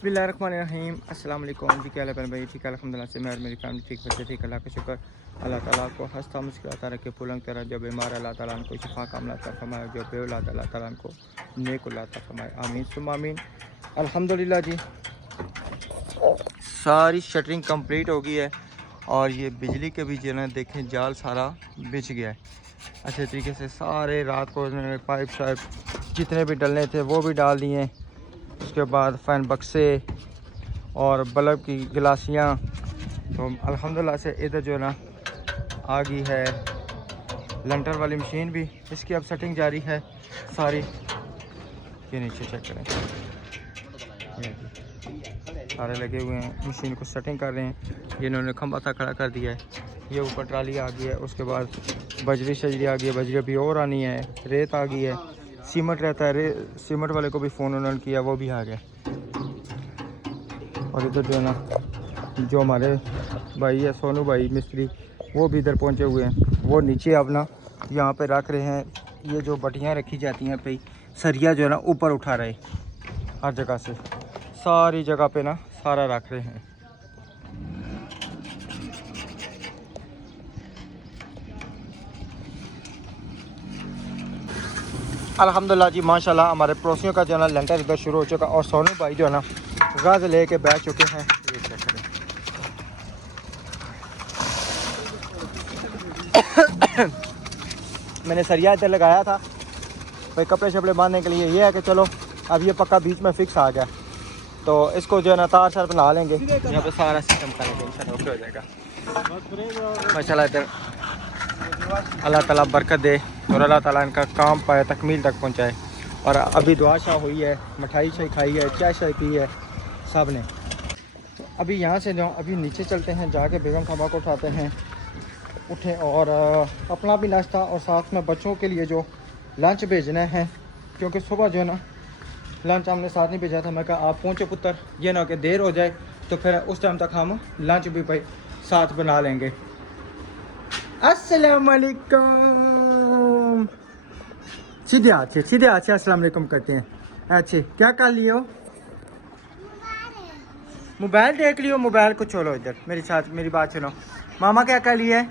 बिस्मिल्लाहिर्रहमानिर्रहीम अस्सलाम वालेकुम जी। क्या हाल है भाई? ठीक है अल्हम्दुलिल्लाह से मैं और मेरी फैमिली ठीक, बच्चे ठीक, अल्लाह का शुक्र। अल्लाह ताला को हंसता मुस्कुराता रखे, पुलंग तरह जो बीमार अल्लाह ताला को शिफा कामला अता फरमाए, जो बेऔलाद अल्लाह ताला को नेक औलाद अता फरमाए, आमीन सुम्मा आमीन। अल्हम्दुलिल्लाह जी सारी शटरिंग कंप्लीट हो गई है और ये बिजली के भी जो है देखें जाल सारा बिछ गया है अच्छे तरीके से। सारे रात को पाइप शाइप जितने भी डलने थे वो भी डाल दिए। उसके बाद फ़ैन बक्से और बल्ब की गिलासियाँ, तो अल्हम्दुलिल्लाह से इधर जो है ना आ गई है लंटर वाली मशीन भी, इसकी अब सेटिंग जारी है सारी। ये नीचे चेक करें, ये सारे लगे हुए हैं, मशीन को सेटिंग कर रहे हैं। ये इन्होंने खंभा सा खड़ा कर दिया है, ये ऊपर ट्राली आ गई है। उसके बाद बजरी शजरी आ गई है, बजरी अभी और आनी है, रेत आ गई है, सीमेंट रहता है, सीमेंट वाले को भी फ़ोन उन्होंने किया, वो भी आ गया। और इधर जो है ना जो हमारे भाई है सोनू भाई मिस्त्री, वो भी इधर पहुंचे हुए हैं। वो नीचे अब ना यहाँ पे रख रहे हैं, ये जो बटियाँ रखी जाती हैं पे सरिया जो है ना ऊपर उठा रहे, हर जगह से सारी जगह पे ना सारा रख रहे हैं। अल्हम्दुलिल्लाह जी माशाल्लाह हमारे पड़ोसियों का जो है ना लेंटर इधर शुरू हो चुका और सोनू भाई जो है ना गाज लेके बैठ चुके हैं। ये चेक करें मैंने सरिया इधर लगाया था भाई कपड़े शपड़े बांधने के लिए। ये है कि चलो अब ये पक्का बीच में फिक्स आ गया, तो इसको जो है ना तार शार बना लेंगे, यहाँ पे सारा सिस्टम करेंगे इंशाल्लाह ओके हो जाएगा माशाल्लाह। इधर अल्लाह ताला बरकत दे और अल्लाह ताला इनका काम पाए तकमील तक पहुँचाए। और अभी दुआ शाह हुई है, मिठाई शाई खाई है, चाय शाय पी है सब ने। तो अभी यहाँ से जो अभी नीचे चलते हैं, जाके बेगम खाबा को उठाते हैं, उठें और अपना भी नाश्ता और साथ में बच्चों के लिए जो लंच भेजना है, क्योंकि सुबह जो है ना लंच हमने साथ नहीं भेजा था। मैं कहा आप पहुँचे पुत्र, ये ना कि देर हो जाए, तो फिर उस टाइम तक हम लंच भी भाई साथ बना लेंगे। अस्सलाम वालेकुम, सीधे हाथ से अस्सलाम वालेकुम करते हैं। अच्छे क्या कर लियो? मोबाइल देख लियो, मोबाइल को छोड़ो इधर मेरे साथ, मेरी बात सुनो। मामा क्या कर लिए?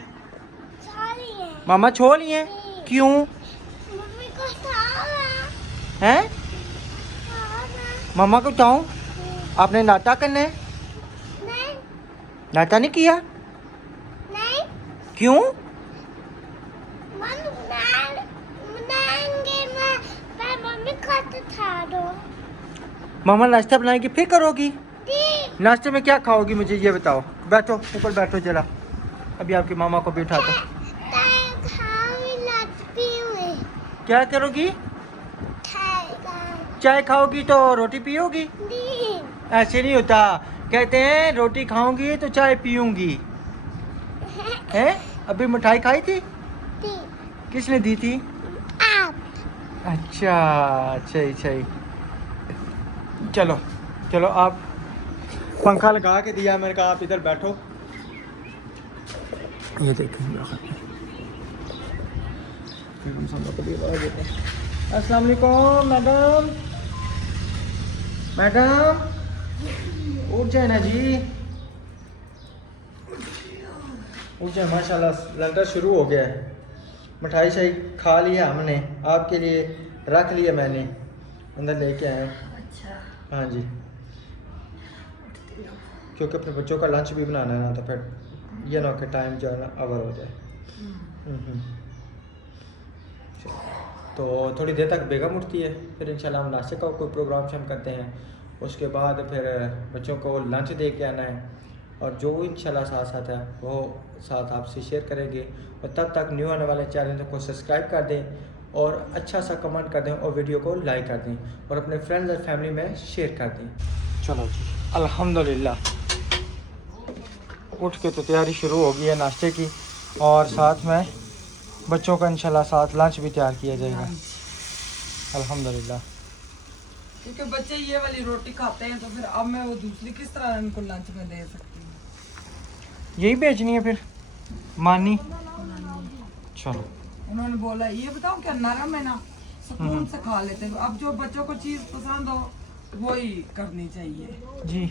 मामा छो लिए? क्यों हैं? मामा को बताऊं आपने नाटा करना है? नहीं। नाटा नहीं किया? नहीं। क्यों? मामा नाश्ता बनाएगी फिर करोगी? नाश्ते में क्या खाओगी मुझे ये बताओ। बैठो ऊपर बैठो जरा, अभी आपकी मामा को भी उठाता। क्या करोगी? चाय खाओगी तो रोटी पियोगी? ऐसे नहीं होता, कहते हैं रोटी खाऊंगी तो चाय पीऊंगी। हैं? अभी मिठाई खाई थी? किसने दी थी? आप। अच्छा सही सही, चलो चलो आप पंखा लगा के दिया, मैंने कहा आप इधर बैठो। ये देखेंगे अस्सलाम वालेकुम मैडम, मैडम उठ जाए ना जी, उठ जाए। माशाल्लाह लंगर शुरू हो गया है, मिठाई शाई खा लिया हमने, आपके लिए रख लिया मैंने, अंदर लेके आए। अच्छा हाँ जी, क्योंकि अपने बच्चों का लंच भी बनाना है ना, तो फिर ये ना कि टाइम जो है ना ओवर हो जाए। तो थोड़ी देर तक बेगम उठती है, फिर इंशाल्लाह हम नाश्ते का कोई प्रोग्राम हम करते हैं। उसके बाद फिर बच्चों को लंच दे के आना है, और जो इंशाल्लाह साथ साथ है वो साथ आपसे शेयर करेंगे। और तब तक न्यू आने वाले चैनल को सब्सक्राइब कर दें और अच्छा सा कमेंट कर दें और वीडियो को लाइक कर दें और अपने फ्रेंड्स और फैमिली में शेयर कर दें। चलो जी अल्हम्दुलिल्लाह उठ के तो तैयारी शुरू हो गई है नाश्ते की, और साथ में बच्चों का इंशाल्लाह साथ लंच भी तैयार किया जाएगा अल्हम्दुलिल्लाह। क्योंकि बच्चे ये वाली रोटी खाते हैं, तो फिर अब मैं वो दूसरी किस तरह इनको लंच में दे सकती हूँ? यही बेचनी है फिर मानी। चलो उन्होंने बोला ये बताओ क्या नरम है ना, सुकून से खा लेते हैं। अब जो बच्चों को चीज़ पसंद हो वही करनी चाहिए। जी।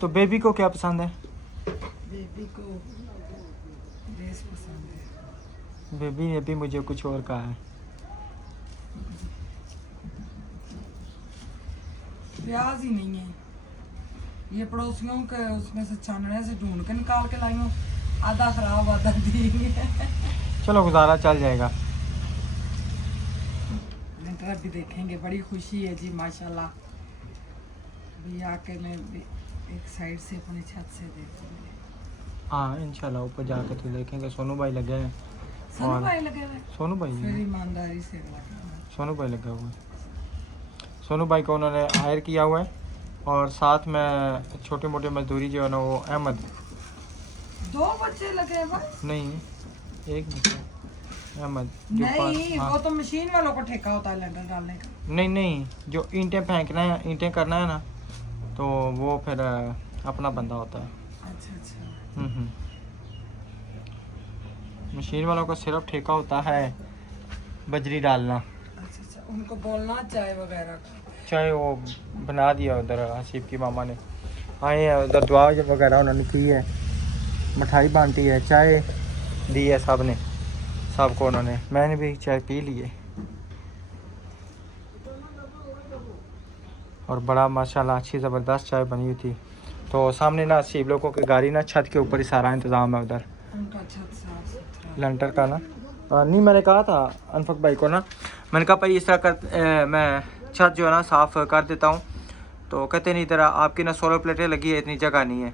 तो बेबी को क्या पसंद है? बेबी को ड्रेस पसंद है। बेबी ने भी मुझे कुछ और कहा है। प्याज ही नहीं है, ये पड़ोसियों के उसमें से छानने से ढूंढ के निकाल के लाई हूँ, आधा खराब आधा ठीक है। चलो गुजारा चल जाएगा। लेंटर भी देखेंगे, बड़ी खुशी है जी माशाल्लाह। अभी आके मैं भी एक साइड से अपनी छत से देखूंगी। हाँ इंशाल्लाह ऊपर जाके तो देखेंगे। सोनू भाई लगे हैं। सोनू और भाई लगे हुए, सोनू भाई फिर ईमानदारी से लगे। सोनू भाई लगे हुए हैं। सोनू भाई को उन्होंने हायर किया हुआ है और साथ में छोटे मोटे मजदूरी जो है ना वो अहमद। 2 बच्चे लगे हैं बस? नहीं एक नहीं, अहमद जो नहीं, हाँ। वो तो मशीन वालों को ठेका होता है लेंटर डालने का। नहीं नहीं, जो ईंटें फेंकना है, ईंटें करना है ना, तो वो फिर अपना बंदा होता है। अच्छा अच्छा। मशीन वालों का सिर्फ ठेका होता है बजरी डालना। अच्छा अच्छा, उनको बोलना चाय वगैरह का। चाहे वो बना दिया उधर हसीब की मामा ने, आए हैं उधर दुआ वगैरह उन्होंने की है, मिठाई बांटी है, चाय दी है सब ने, सबको उन्होंने। मैंने भी चाय पी ली है और बड़ा माशाल्लाह अच्छी ज़बरदस्त चाय बनी हुई थी। तो सामने ना हसीब लोगों की गाड़ी ना छत के ऊपर ही सारा इंतज़ाम है उधर उनका छत साफ सुथरा। लंटर का ना। नहीं मैंने कहा था अनफक भाई को ना, मैंने कहा भाई इस तरह कर मैं छत जो है ना साफ़ कर देता हूँ। तो कहते नहीं इधर आपकी ना 16 प्लेटें लगी है, इतनी जगह नहीं है,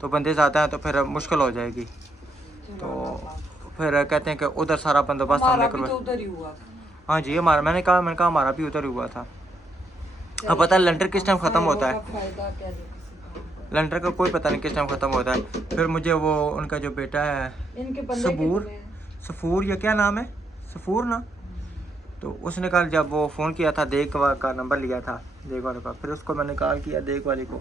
तो बंदे ज़्यादा हैं तो फिर मुश्किल हो जाएगी। तो फिर कहते हैं कि उधर सारा बंदोबस्त हमने हमारा भी करवा। तो उधर ही हुआ था। हाँ जी हमारा, मैंने कहा हमारा भी उधर हुआ था। अब पता है लंटर किस टाइम ख़त्म होता है, फायदा क्या जो किसी का। लंटर का कोई पता नहीं किस टाइम ख़त्म होता है। फिर मुझे वो उनका जो बेटा है इनके बंदे सबूर, कितने हैं? सफूर या क्या नाम है, सफूर ना, तो उसने कल जब वो फ़ोन किया था देख का नंबर लिया था देख वाले का, फिर उसको मैंने कॉल किया देख वाले को,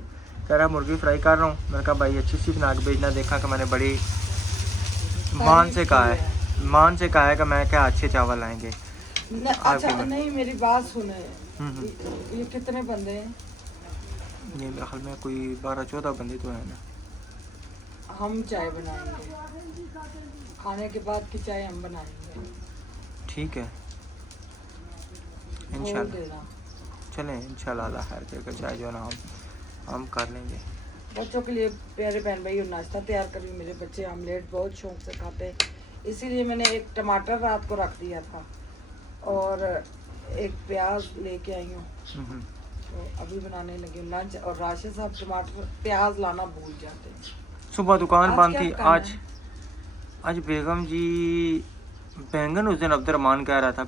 कह रहा मुर्गी फ्राई कर रहा हूँ। मैंने कहा भाई अच्छी सी बना के भेजना। देखा कि मैंने बड़ी मान से कहा है, मान से कहा है कि मैं क्या अच्छे चावल लाएंगे। अच्छा नहीं, मेरी बात सुने, हम्म। ये कितने बंदे हैं? ये मेरे ख्याल में कोई 12-14 बंदे तो है ना। हम चाय बनाएंगे, खाने के बाद की चाय हम बनाएंगे। ठीक है खोल इंशाल्लाह, देना। चलें इंशाल्लाह अल्लाह खैर करके चाय जो है ना हम कर लेंगे। बच्चों के लिए प्यारे बहन भाई नाश्ता तैयार करी। मेरे बच्चे आमलेट बहुत शौक से खाते हैं, इसीलिए मैंने एक टमाटर रात को रख दिया था और एक प्याज लेके आई हूँ, तो अभी बनाने लगी हूँ लंच। और राशिद साहब टमाटर प्याज लाना भूल जाते हैं। सुबह दुकान आज बंद क्या थी। पकाना आज है? आज बेगम जी बैंगन, उस दिन अब्दुलरहमान कह रहा था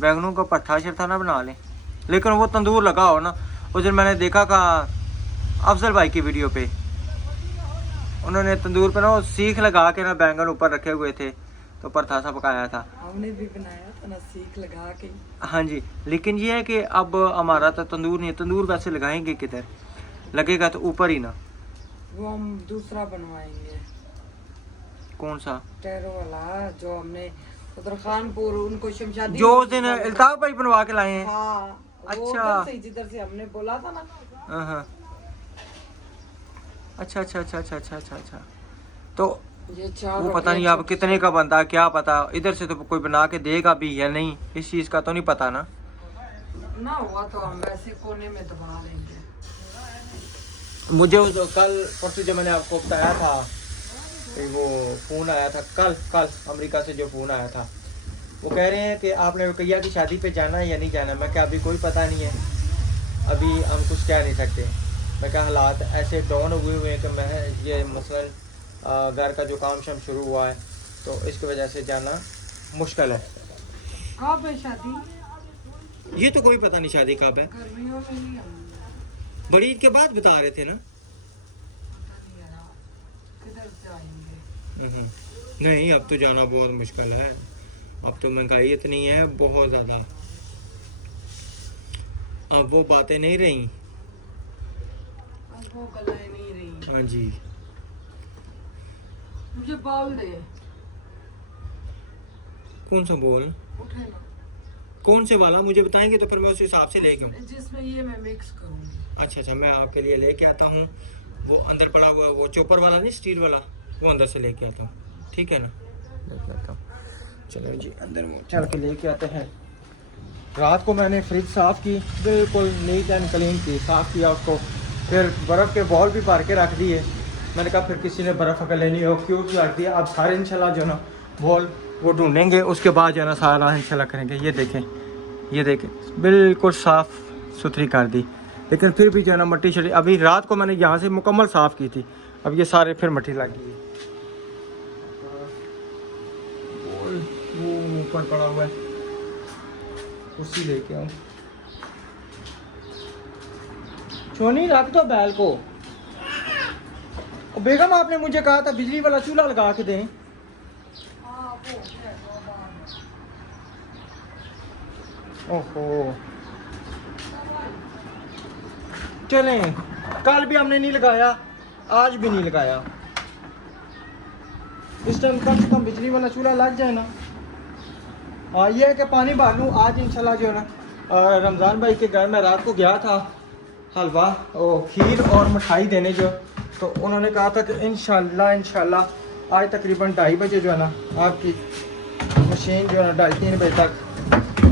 बैंगनों का पट्ठा शर्था ना बना लें, लेकिन वो तंदूर लगा हो ना। उस दिन मैंने देखा का अफजल भाई की वीडियो पे, उन्होंने तंदूर पे ना वो सीख लगा के ना बैंगन ऊपर रखे हुए थे, तो पराठा सा पकाया था। हमने भी बनाया था ना सीख लगा के। हाँ जी, लेकिन ये है कि अब हमारा तो तंदूर नहीं है। तंदूर वैसे लगाएंगे किधर, लगेगा तो ऊपर ही ना। वो हम दूसरा बनवाएंगे। कौन सा? टैरो वाला जो हमने उधर खानपुर उनको शमशादी जो उस दिन इल्ताफ भाई बनवा के लाए हैं। हाँ, अच्छा। वो उधर से जिधर से हमने बोला था ना। हाँ अच्छा अच्छा अच्छा अच्छा अच्छा अच्छा अच्छा। तो ये चार वो पता नहीं आप कितने का बनता, क्या पता इधर से तो कोई बना के देगा भी या नहीं, इस चीज़ का तो नहीं पता ना। ना हुआ तो हम वैसे कोने में दबा लेंगे। मुझे जो कल परसों जो मैंने आपको बताया था कि वो फ़ोन आया था, कल अमेरिका से जो फ़ोन आया था, वो कह रहे हैं कि आपने रुकैया की शादी पे जाना है या नहीं जाना। मैं क्या अभी कोई पता नहीं है, अभी हम कुछ कह नहीं सकते। मैं क्या हालात ऐसे डाउन हुए हैं कि मैं ये मसलन घर का जो काम शाम शुरू हुआ है तो इसकी वजह से जाना मुश्किल है। कब है शादी? ये तो कोई पता नहीं शादी कब है, गर्मियों में ही हम बड़ी ईद के बाद बता रहे थे ना। किधर जाएंगे? नहीं अब तो जाना बहुत मुश्किल है, अब तो महंगाई इतनी है बहुत ज़्यादा, अब वो बातें नहीं रही। अब वो गलाएं नहीं रही। हाँ जी, मुझे बाउल दे। कौन सा बोल? उठे ना। कौन से वाला मुझे बताएंगे तो फिर मैं उस हिसाब से लेके आऊँ। जिसमें ये मैं मिक्स करूँगी। अच्छा, मैं आपके लिए लेके आता हूँ। वो अंदर पड़ा हुआ वो चॉपर वाला नहीं, स्टील वाला, वो अंदर से लेके आता हूँ, ठीक है ना, लेके आता हूँ। चलो जी अंदर वो चल के लेके आते हैं। रात को मैंने फ्रिज साफ़ की, बिल्कुल नीट एंड क्लीन की, साफ़ किया उसको, फिर बर्फ़ के बॉल भी भर के रख दिए। मैंने कहा फिर किसी ने बर्फ़ अगर लेनी हो क्यूब रख दिया। अब सारे इंशाल्लाह जो है ना बॉल वो ढूंढेंगे, उसके बाद जो है ना सारा इंशाल्लाह करेंगे। ये देखें बिल्कुल साफ़ सुथरी कर दी, लेकिन फिर भी जो है ना मट्टी शट्टी, अभी रात को मैंने यहाँ से मुकम्मल साफ़ की थी, अब ये सारे फिर मट्टी लग गई है। वो ऊपर पड़ा हुआ है, उसी लेके आऊँ। छोनी रख दो बैल को। बेगम आपने मुझे कहा था बिजली वाला चूल्हा लगा के दें। ओहो, चलें, कल भी हमने नहीं लगाया, आज भी नहीं लगाया। इस टाइम कम से कम बिजली वाला चूल्हा लग जाए ना। ये है कि पानी भर लूँ आज इंशाल्लाह जो है ना। रमज़ान भाई के घर में रात को गया था हलवा और खीर और मिठाई देने जो, तो उन्होंने कहा था कि इंशाल्लाह आज तकरीबन 2:30 बजे जो है ना आपकी मशीन जो है ना 2:30-3 बजे तक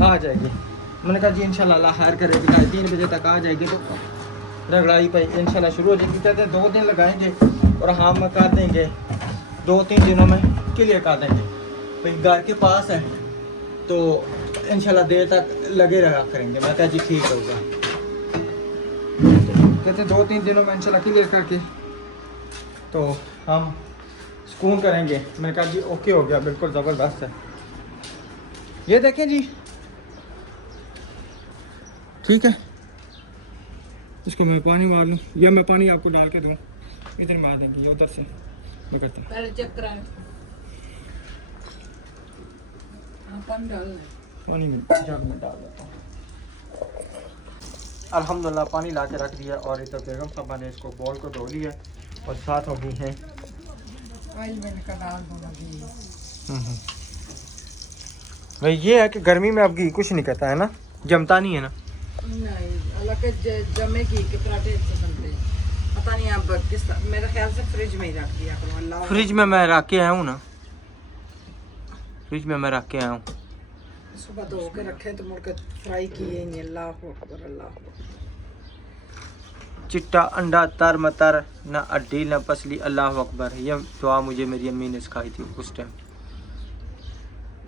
आ जाएगी। मैंने कहा जी इंशाल्लाह अल्लाह खैर करेगी, 2:30-3 बजे तक आ जाएगी तो रगड़ाई पे इंशाल्लाह शुरू हो जाएगी। कहते हैं 2 दिन लगाएंगे और हम कर देंगे 2-3 दिनों में क्लियर कर देंगे। भाई घर के पास है तो इंशाल्लाह देर तक लगे रहा करेंगे। मैं कहा जी ठीक होगा। कहते 2-3 दिनों में इंशाल्लाह क्लियर करके तो हम सुकून करेंगे। मैंने कहा जी ओके हो गया, बिल्कुल ज़बरदस्त है। ये देखें जी, ठीक है, इसको मैं पानी मार लूँ या मैं पानी आपको डाल के दूँ? इधर मार देंगे या उधर से मैं करता हूँ। पहले चेक कराएं, पानी में जग में डाल देता हूँ। अल्हम्दुलिल्लाह पानी ला के रख दिया और इधर बेगम साहबा ने इसको बॉल को धो लिया और साथ हो गई है भाई। ये है कि गर्मी में अब घी कुछ नहीं कहता है ना, जमता नहीं है ना। नहीं, हालांकि जमे घी के पराठे अच्छे बनते हैं। पता नहीं अब किस, मेरे ख्याल से फ्रिज में ही रख दिया करो। अल्लाह, फ्रिज में मैं रख के आया हूँ ना, फ्रिज में मैं रख के आया हूँ। सुबह धो के रखे तो मुड़ के फ्राई किए नहीं। अल्लाह अकबर, अल्लाह। चिट्टा अंडा तर मतर, न अड्डी न पसली, अल्लाह अकबर। ये दुआ मुझे मेरी अम्मी ने सिखाई थी उस टाइम।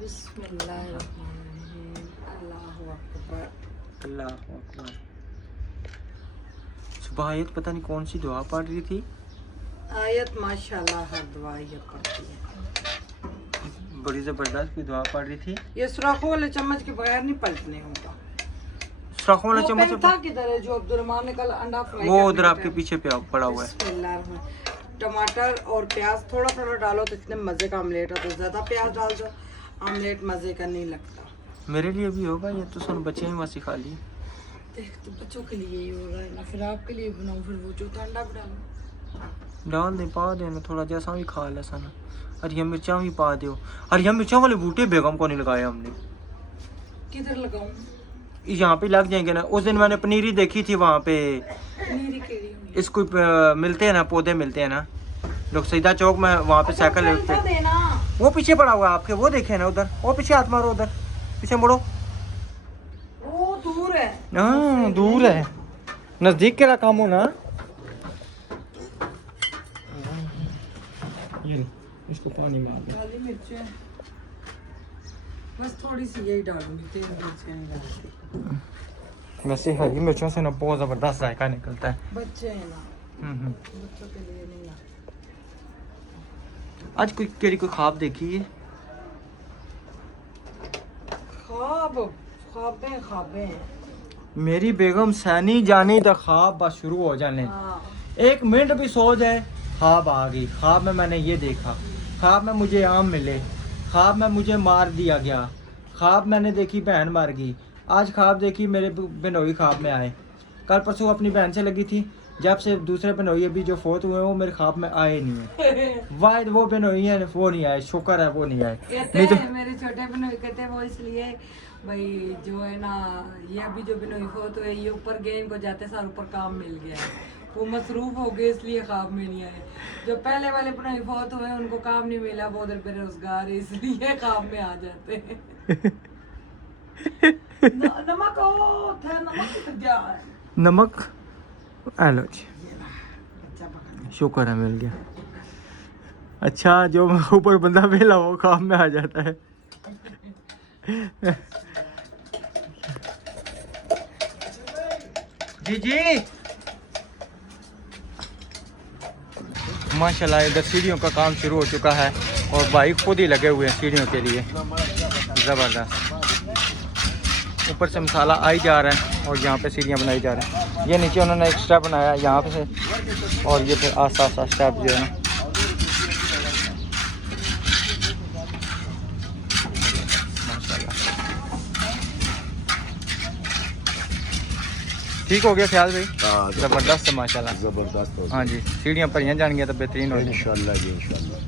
बिस्मिल्लाहिर्रहमानिर्रहीम, अल्लाहु अकबर, अल्लाह अकबर। सुबह आयत पता नहीं कौन सी दुआ पढ़ रही थी। आयत माशाल्लाह हर दुआ ये पढ़ती है। बड़ी ज़बरदस्त की दुआ पढ़ रही थी। ये सुराखों वाले चम्मच के बगैर नहीं पलटने होगा। सुराखों वाला वो चम्मच पेन था किधर है जो अब्दुलरहमान ने कल अंडा फ्राई वो उधर आपके पीछे पे पड़ा हुआ है। बिस्मिल्लाह। टमाटर और प्याज थोड़ा थोड़ा डालो तो इतने मज़े का ऑमलेट होता है। ज़्यादा प्याज डाल दो ऑमलेट मज़े का नहीं लगता। मेरे लिए भी होगा, ये तो सुन बच्चे ही मस्त खा लिए। देख तो बच्चों के लिए ही हो रहा है ना, फिर आपके लिए बनाऊँ, फिर वो जो अंडा भी डालो। डाल दे, पा देना थोड़ा जैसा भी खा ले सन। हरिया मिर्चा भी पा दो। हरिया मिर्चा वाले बूटे बेगम को नहीं लगाए हमने। किधर लगाऊं? यहाँ पे लग जाएंगे ना। उस दिन मैंने पनीरी देखी थी वहाँ पे। पनीरी केड़ी हुई? इसको मिलते हैं ना, पौधे मिलते हैं ना लोग सीधा चौक में, वहाँ पे साइकिल पे देना। वो पीछे पड़ा हुआ है आपके, वो देखे ना उधर, वो पीछे हाथ मारो, उधर पीछे मुड़ो। वो दूर है। हाँ दूर है, नजदीक के काम हो ना। ये इसको पानी मार दो। काली मिर्च है, बस थोड़ी सी यही डालूंगी, 3 मिर्चें नहीं डालती। वैसे हरी मिर्चों से ना बहुत ज़बरदस्त जायका निकलता है। बच्चे हैं ना, बच्चों के लिए नहीं ना। आज कोई ख्वाब देखी है? ख्वाबें मेरी बेगम सैनी जानी तो ख्वाब बस शुरू हो जाने। हाँ। 1 मिनट भी सो जाए ख्वाब आ गई। ख्वाब में मैंने ये देखा, ख्वाब में मुझे आम मिले, ख्वाब में मुझे मार दिया गया, ख्वाब मैंने देखी बहन मर गई, आज ख्वाब देखी मेरे बहनोई ख्वाब में आए। कल परसों अपनी बहन से लगी थी, जब से दूसरे बहनोई अभी जो फोत हुए वो मेरे ख्वाब में आए नहीं है। वाहिद वो बहनोई है वो नहीं आए, शुक्र है वो नहीं आए। नहीं तो मेरे छोटे बहनोई कहते हैं वो इसलिए भाई जो है ना, ये अभी जो बिनोई फोत हुए, ये ऊपर गए, इनको जाते साल ऊपर काम मिल गया है, वो मसरूफ हो गए इसलिए ख्वाब में नहीं आए। जो पहले वाले बिनोई फोत हुए उनको काम नहीं मिला, वो उधर बेरोजगार है, इसलिए ख्वाब में आ जाते हैं। नमक ओ था, नमक किधर गया है? नमक हेलो जी, ये ला, बच्चा पकड़। शुक्र है मिल गया। अच्छा, जो ऊपर बंदा मिला वो काम में आ जाता है। जी जी माशाल्लाह, इधर सीढ़ियों का काम शुरू हो चुका है और भाई खुद ही लगे हुए हैं सीढ़ियों के लिए, ज़बरदस्त। ऊपर से मसाला आई जा रहा है और यहाँ पे सीढ़ियाँ बनाई जा रही हैं। ये नीचे उन्होंने एक स्टेप बनाया यहाँ पे से, और ये फिर आस्ता आस्ता स्टेप जो है ना, ठीक हो गया ख्याल भाई? ज़बरदस्त है माशाल्लाह, जबरदस्त हो हाँ जी। सीढ़ियाँ भरियाँ जाएंगी तो बेहतरीन हो जाएगी इंशाल्लाह जी, इंशाल्लाह।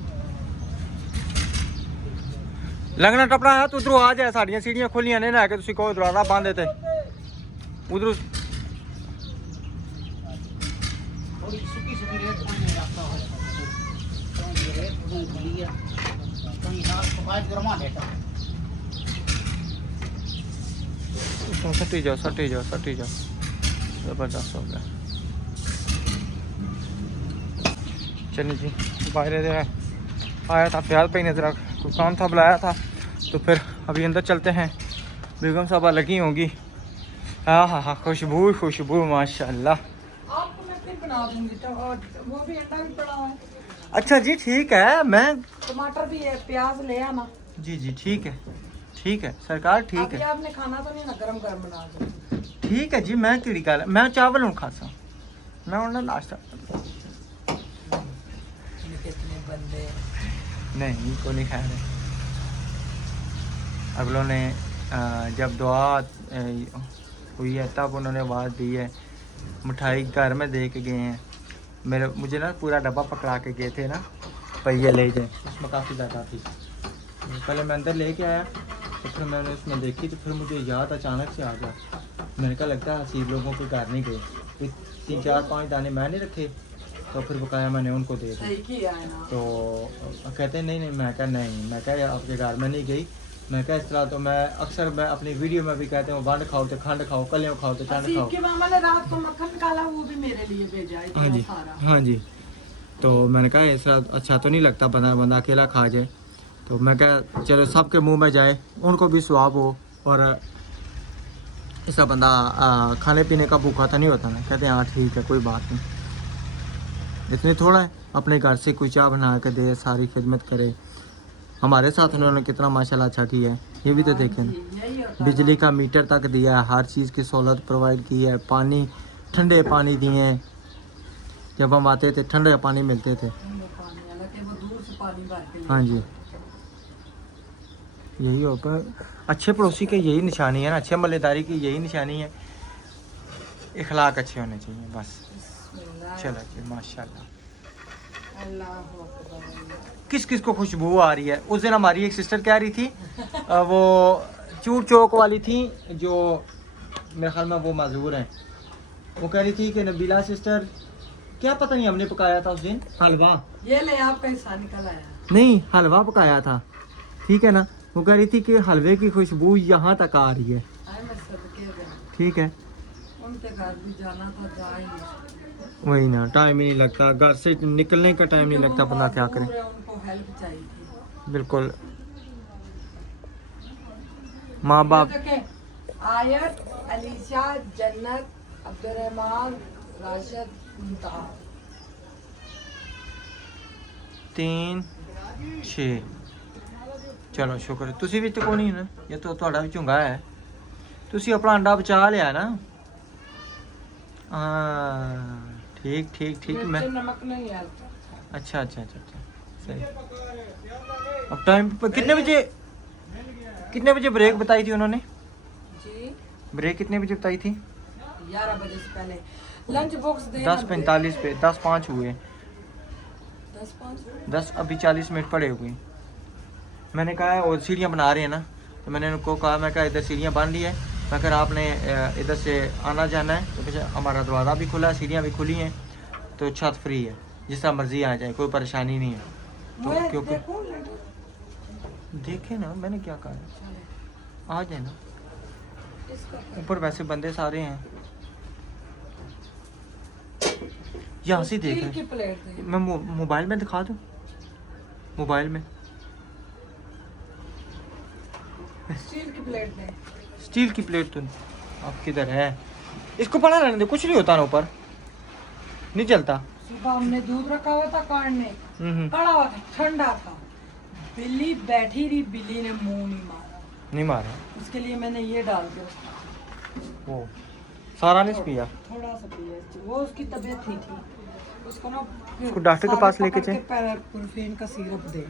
लगना टपना है तो उधरों आ जाए, साड़ियाँ सीढ़ियाँ खुलियाँ नहीं ना कि तुम कहो दरवाजा बंद है उधरों। सटी जाओ सटी जाओ सटी जाओ, ज़बरदस्त हो गया। चलिए जी, बाहर आया था ख्याल पे नजर, कोई काम था बुलाया था, तो फिर अभी अंदर चलते हैं। बेगम साहबा लगी होंगी। हाँ हाँ हाँ, खुशबू खुशबू माशाल्लाह। आपको मैं फिर बना दूंगी, तो और वो भी अंडा भी पड़ा है, अच्छा जी ठीक है, मैं टमाटर भी है, प्याज ले आना। जी जी ठीक है, ठीक है सरकार, ठीक अभी है आपने खाना तो नहीं ना, गरम गरम बना दो। ठीक है जी। मैं केड़ी गल, मैं चावल हूँ खाता, मैं उन्हें नाश्ता कितने बंदे नहीं को नहीं खा रहे। अगलों ने जब दुआ हुई है तब उन्होंने आवाज़ दी है, मिठाई घर में दे के गए हैं। मुझे ना पूरा डब्बा पकड़ा के गए थे ना, पहिए ले जाए, उसमें काफ़ी ज़्यादा थी। पहले मैं अंदर लेके आया तो फिर मैंने उसमें देखी, तो फिर मुझे याद अचानक से आ गया। मैंने कहा लगता है हसीब लोगों के घर नहीं गए, फिर 3-4-5 दाने मैंने रखे, तो फिर बकाया मैंने उनको दे सही दिए। किया है ना। तो कहते नहीं नहीं, मैं कहा नहीं, मैं कहा आपके घर में नहीं गई। मैं कहा इस तरह तो मैं अक्सर मैं अपनी वीडियो में भी कहते हूँ, वंड खाओ तो खंड खाओ, कलियों खाओ तो चंड हसीब खाओ। के मामा ने रात को मक्खन निकाला, वो भी मेरे लिए भेजा है, हाँ जी इतना सारा। हाँ जी। तो मैंने कहा इस तरह अच्छा तो नहीं लगता, बंदा अकेला खा जाए। तो मैं कहा चलो सबके मुंह में जाए, उनको भी स्वाब हो, और ऐसा बंदा खाने पीने का भूखा तो नहीं होता ना। कहते हैं हाँ ठीक है कोई बात नहीं, इतनी थोड़ा है, अपने घर से कोई चाय बना के दे, सारी खिदमत करे। हमारे साथ उन्होंने कितना माशाल्लाह अच्छा किया है, ये भी तो देखें ना। यही होता है। बिजली का मीटर तक दिया है, हर चीज़ की सहूलत प्रोवाइड की है, पानी ठंडे पानी दिए हैं, जब हम आते थे ठंडे पानी मिलते थे। ठंडे पानी, हालांकि वो दूर से पानी भर के हाँ जी, यही होगा अच्छे पड़ोसी की, यही निशानी है ना, अच्छे मल्लेदारी की यही निशानी है, इखलाक अच्छे होने चाहिए बस। बिस्मिल्लाह, चलो जी माशाल्लाह। अल्लाह अकबर। किस किस को खुशबू आ रही है? उस दिन हमारी एक सिस्टर कह रही थी, वो चूर चौक वाली थी, जो मेरे ख्याल में वो माजूर हैं, वो कह रही थी कि नबीला सिस्टर, क्या पता नहीं हमने पकाया था उस दिन हलवा, ये ले आपका हिस्सा निकल आया। नहीं हलवा पकाया था, ठीक है ना। वो कह रही थी कि हलवे की खुशबू यहाँ तक आ रही है, आए मैं सदके गया, ठीक है। उनके घर भी जाना था, जा ही नहीं सकते। वही ना, टाइम ही नहीं लगता, घर से निकलने का टाइम नहीं लगता, बंदा क्या करे। दूर है, उनको हेल्प चाहिए थी। बिल्कुल, माँ बाप। आयत, अलीशा, जन्नत, अब्दुर्रहमान, राशिद, मुमताज। 3 6 चलो शुक्र। तुसी भी तो को नहीं ना, ये तो ਤੁਹਾਡਾ ਵੀ ਝੁੰਗਾ ਹੈ, ਤੁਸੀਂ ਆਪਣਾ ਅੰਡਾ ਬਚਾ ਲਿਆ ਨਾ। हाँ ठीक ठीक ठीक। मैं मिर्च नमक नहीं है। अच्छा अच्छा अच्छा अच्छा सही। अब टाइम कितने बजे ब्रेक बताई थी उन्होंने? जी, ब्रेक कितने बजे बताई थी? 11 बजे से पहले लंच बॉक्स दे। 10:45 पे, 10:05 हुए, 10:05। 10 अभी 40 मिनट पड़े हुए। मैंने कहा और सीढ़ियाँ बना रहे हैं ना, तो मैंने उनको कहा, मैं कहा इधर सीढ़ियाँ बन ली है, मैं अगर आपने इधर से आना जाना है तो पीछे हमारा दरवाज़ा भी खुला है, सीढ़ियाँ भी खुली हैं, तो छत फ्री है, जिस तरह मर्ज़ी आ जाए, कोई परेशानी नहीं है। तो क्योंकि देखे ना मैंने क्या कहा है, आ जाए ना ऊपर, वैसे बंदे सारे हैं यहाँ से देख की प्लेट दें। मैं मोबाइल में दिखा दूँ, मोबाइल में स्टील की प्लेट दें। स्टील की प्लेट तो अब किधर है, इसको पड़ा रहने दे, कुछ नहीं होता ना, ऊपर नहीं चलता। सुबह हमने दूध रखा हुआ था काटने, पड़ा हुआ था, ठंडा था, बिल्ली बैठी रही, बिल्ली ने मुंह नहीं मारा, उसके लिए मैंने ये डाल दिया। वो सारा नहीं पिया, थोड़ा सा पिया, वो उसकी तबीयत नहीं थी, उसको ना उसको डॉक्टर के पास लेके जाए। प्रोफेन का सिरप दे।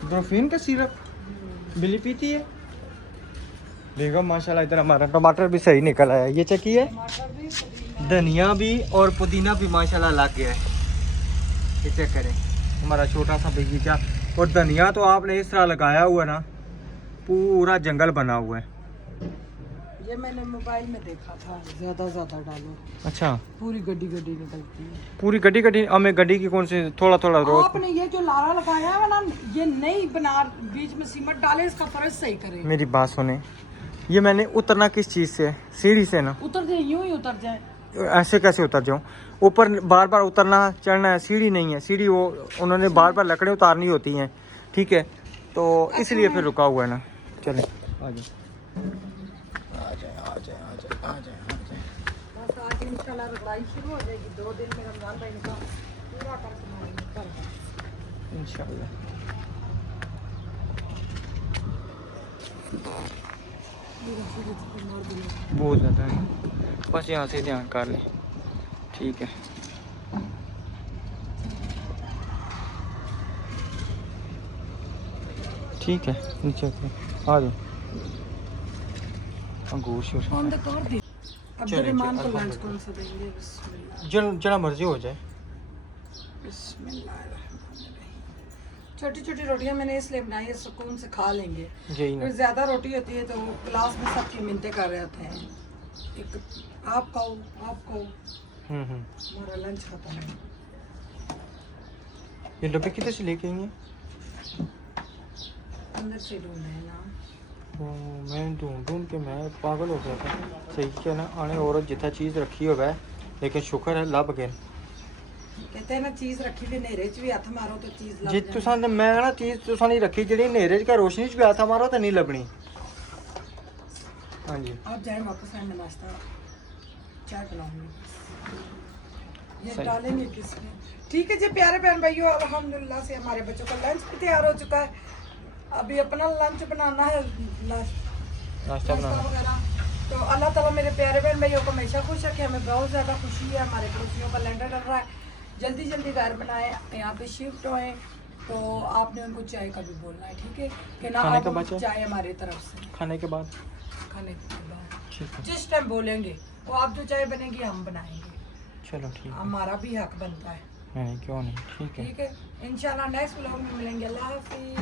प्रोफेन का सिरप बिल्ली पीती है। देखो माशाल्लाह इधर हमारा टमाटर भी सही निकल आया, ये चक्की है, धनिया भी और पुदीना भी माशाल्लाह लग गया है। ये चेक करें हमारा छोटा सा बगीचा, और धनिया तो आपने इस तरह लगाया हुआ ना, पूरा जंगल बना हुआ है। ये मैंने मोबाइल में देखा था, ज्यादा डालो। अच्छा, पूरी गड्डी निकलती है, पूरी गड्डी हमें गड्डी की कौन सी, थोड़ा रोज आपने ये जो लारा लगाया है ना, ये नहीं बना, बीच में सीमेंट डाले, इसका फर्ज सही करें। मेरी बात सुने, ये मैंने उतरना किस चीज़ से, सीढ़ी से ना, उतर जाए, यूं ही उतर जाए, ऐसे कैसे उतर जाऊँ, ऊपर बार बार उतरना चढ़ना है, सीढ़ी नहीं है, सीढ़ी वो उन्होंने बार बार लकड़ें उतारनी होती हैं, ठीक है, तो इसलिए फिर रुका हुआ है ना। चलें आ जाए बस आज इंशाल्लाह रगड़ाई शुरू हो जाएगी, 2 दिन में रमजान भाई का पूरा कर इंशाल्लाह। बहुत ज़्यादा है, बस यहाँ से ध्यान कर लें, ठीक है। ठीक है नीचे आ जाओ, अंगूर शूर अब्दुर्रहमान को लंच कौन सा देंगे? बिस्मिल्लाह, जरा मर्जी हो जाए। बिस्मिल्लाह। छोटी छोटी रोटियां मैंने इसलिए बनाई है, सुकून से खा लेंगे। फिर ज्यादा रोटी होती है तो क्लास में सबकी मिन्नतें कर रहे होते हैं, एक आप खाओ, हमारा लंच खत्म है। ये डब्बे किधर से लेके आएंगे? अंदर से ढूंढना है ना, मैं ढूंढ के मैं पागल हो गया था। सही क्या ना, आने औरत जितना चीज़ रखी होगा, लेकिन शुक्र है लभ गए। कहते हैं ना, चीज़ रखी भी नेरे च भी हथ मारो तो चीज़ लभ जी तुसा मैं ना चीज़ तुसा नहीं रखी, जी नेरे च रोशनी च भी हथ मारो तो नहीं लभनी। हाँ जी, आप जाए वापस आए, मैं नाश्ता चाय बनाऊंगी, ये डालेंगे किसमें? ठीक है जी प्यारे बहन भाइयों, अल्हम्दुलिल्लाह से हमारे बच्चों का लंच भी तैयार हो चुका है। अभी अपना लंच बनाना है, नाश्ता वगैरह। तो अल्लाह ताला मेरे प्यारे बहन भाइयों को हमेशा खुश रखे, हमें बहुत ज़्यादा खुशी है। हमारे पड़ोसियों का लैंडर डल रहा है, जल्दी घर बनाए, यहाँ पे शिफ्ट होएं, तो आपने उनको चाय का भी बोलना है, ठीक है कि ना, आप चाय हमारी तरफ से खाने के बाद जिस टाइम बोलेंगे वो आप जो चाय बनेगी हम बनाएंगे। चलो ठीक है, हमारा भी हक बनता है। नहीं क्यों नहीं, ठीक है। इंशाल्लाह नेक्स्ट व्लॉग में मिलेंगे। अल्लाह हाफिज़।